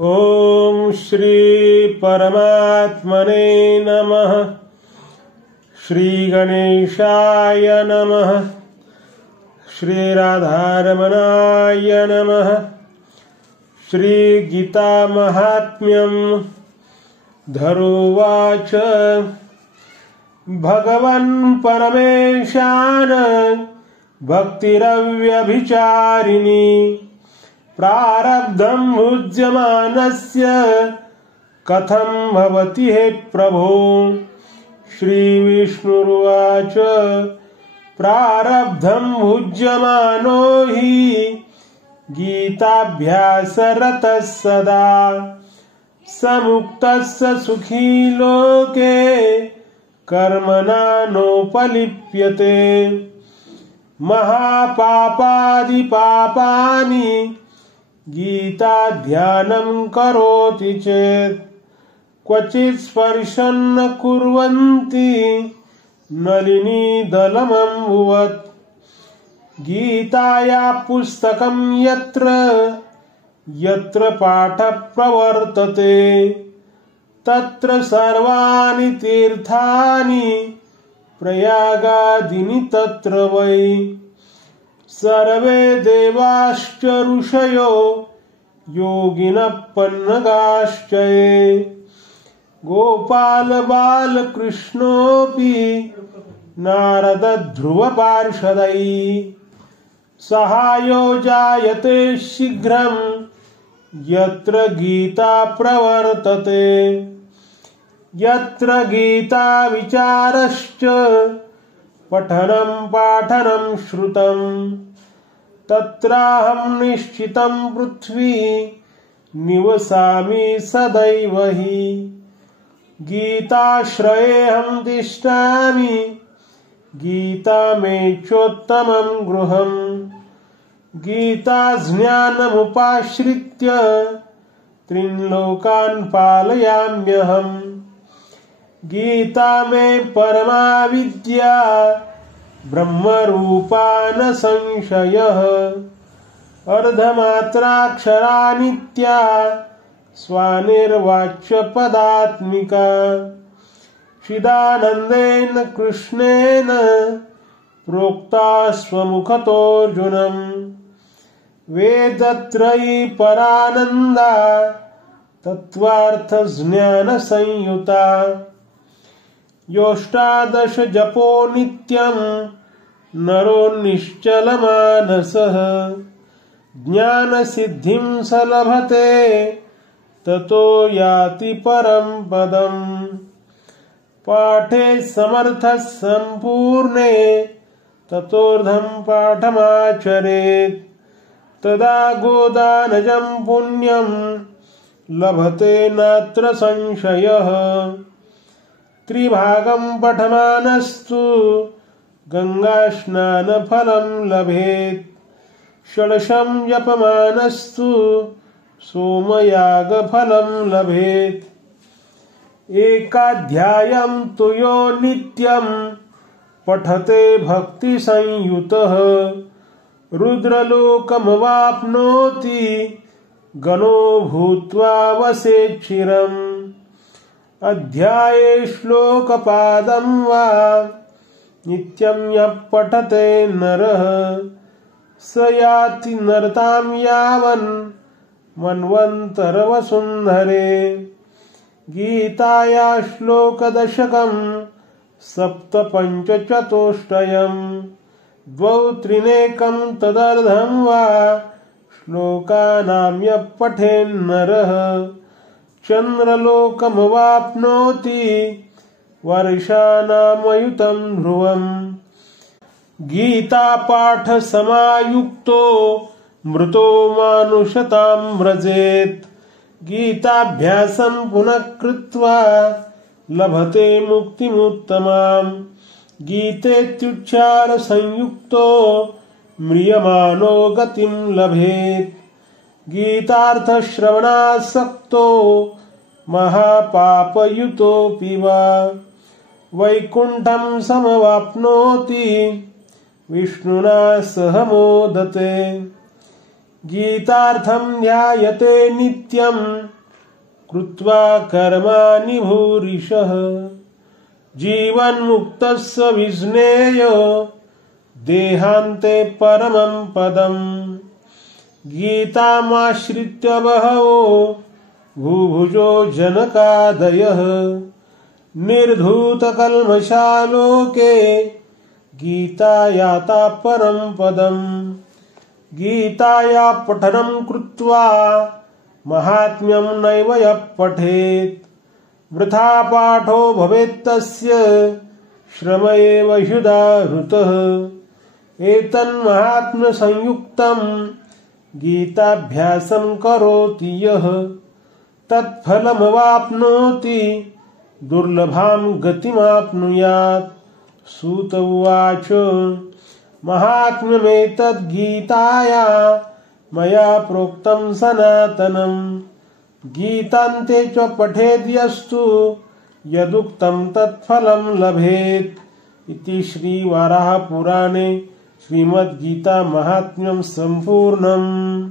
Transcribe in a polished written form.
ओम श्री परमात्मने नमः। श्री गणेशाय नमः। श्री राधारमणाय नमः। श्री गीता महात्म्यं धरोवाच। भगवन् परमेशान भक्तिरव्यभिचारिणी प्रारब्धं भुज्यमानस्य कथं भवति हे प्रभो। श्रीविष्णुरुवाच प्रारब्धं भुज्यमानो हि गीताभ्यासरतः सदा समुक्तस्य सुखी लोके कर्मणा नोपलिप्यते। महापापादिपापानि गीताध्यानं करोति चेत् क्वचित् स्पर्शं न कुर्वन्ति नलिनीदलमम्बुवत्। गीताया पुस्तकं यत्र यत्र पाठः प्रवर्तते तत्र सर्वाणि तीर्थानि प्रयागादीनि तत्र वै। सर्वे देवाश्च ऋषयो योगिनः पन्नगाश्च ये गोपालबालकृष्णोऽपि नारदध्रुवपार्षदैः सहायो जायते शीघ्रं यत्र गीता प्रवर्तते। यत्र गीता विचारश्च पठनं पाठनं श्रुतं तत्राहं निश्चितं पृथ्वी निवसामि सदैव हि। गीताश्रयेऽहं तिष्ठामि गीता मे चोत्तमं गृहम्। गीताज्ञानमुपाश्रित्य त्रिलोकान् पालयाम्यहम्। गीता मे परमा विद्या ब्रह्मरूपा न संशयः। अर्धमात्राक्षरा नित्या स्वानिर्वाच्यपदात्मिका। चिदानन्देन कृष्णेन प्रोक्ता स्वमुखतोऽर्जुनम्। वेदत्रयी परानन्दा तत्त्वार्थज्ञानसंयुता। योऽष्टादश जपो नित्यं नरो निश्चलमानसः। ज्ञानसिद्धिं स लभते ततो याति परं पदम्। पाठे समर्थः सम्पूर्णे ततोऽर्धं पाठमाचरेत् तदा गोदानजं पुण्यं लभते नात्र संशयः। त्रिभागं पठमानस्तु गङ्गास्नानफलं लभेत्। षोडशं जपमानस्तु सोमयागफलं लभेत्। एकाध्यायं तु यो नित्यं पठते भक्तिसंयुतः रुद्रलोकमवाप्नोति गणो भूत्वा वसेत् चिरम्। अध्याये श्लोकपादं वा नित्यं यः पठते नरः स याति नरतां यावन् मन्वन्तरवसुन्धरे। गीताया श्लोकदशकं सप्तपञ्चचतुष्टयं द्वौ त्रिनेकं तदर्धं वा श्लोकानां यः पठेन्नरः चन्द्रलोकमवाप्नोति वर्षाणामयुतं ध्रुवम्। गीतापाठसमायुक्तो मृतो मानुषतां व्रजेत्। गीताभ्यासं पुनः कृत्वा लभते मुक्तिमुत्तमाम्। गीतेत्युच्चारसंयुक्तो म्रियमाणो गतिं लभेत्। गीतार्थश्रवणासक्तो महापापयुतोऽपि वा वैकुण्ठं समवाप्नोति विष्णुना सह मोदते। गीतार्थं ध्यायते नित्यं कृत्वा कर्माणि भूरिशः जीवन्मुक्तस्य विस्नेयो देहान्ते परमं पदम् गीतामाश्रित्य बहवो भूभुजो जनकादयः निर्धूतकल्मषा लोके गीतायाता परं पदम् गीताया पठनं कृत्वा महात्म्यं नैव यः पठेत् वृथा पाठो भवेत् तस्य श्रम एव ह्युदाहृतः एतन्महात्म्यसंयुक्तं गीताभ्यासं करोति यः तत्फलमवाप्नोति दुर्लभां गतिमाप्नुयात्। सूत उवाच महात्म्यमेतद्गीताया मया प्रोक्तं सनातनं गीतान्ते च पठेद्यस्तु यदुक्तं तत्फलं लभेत् इति श्रीवराहपुराणे श्रीमद्गीतामाहात्म्यं सम्पूर्णम्।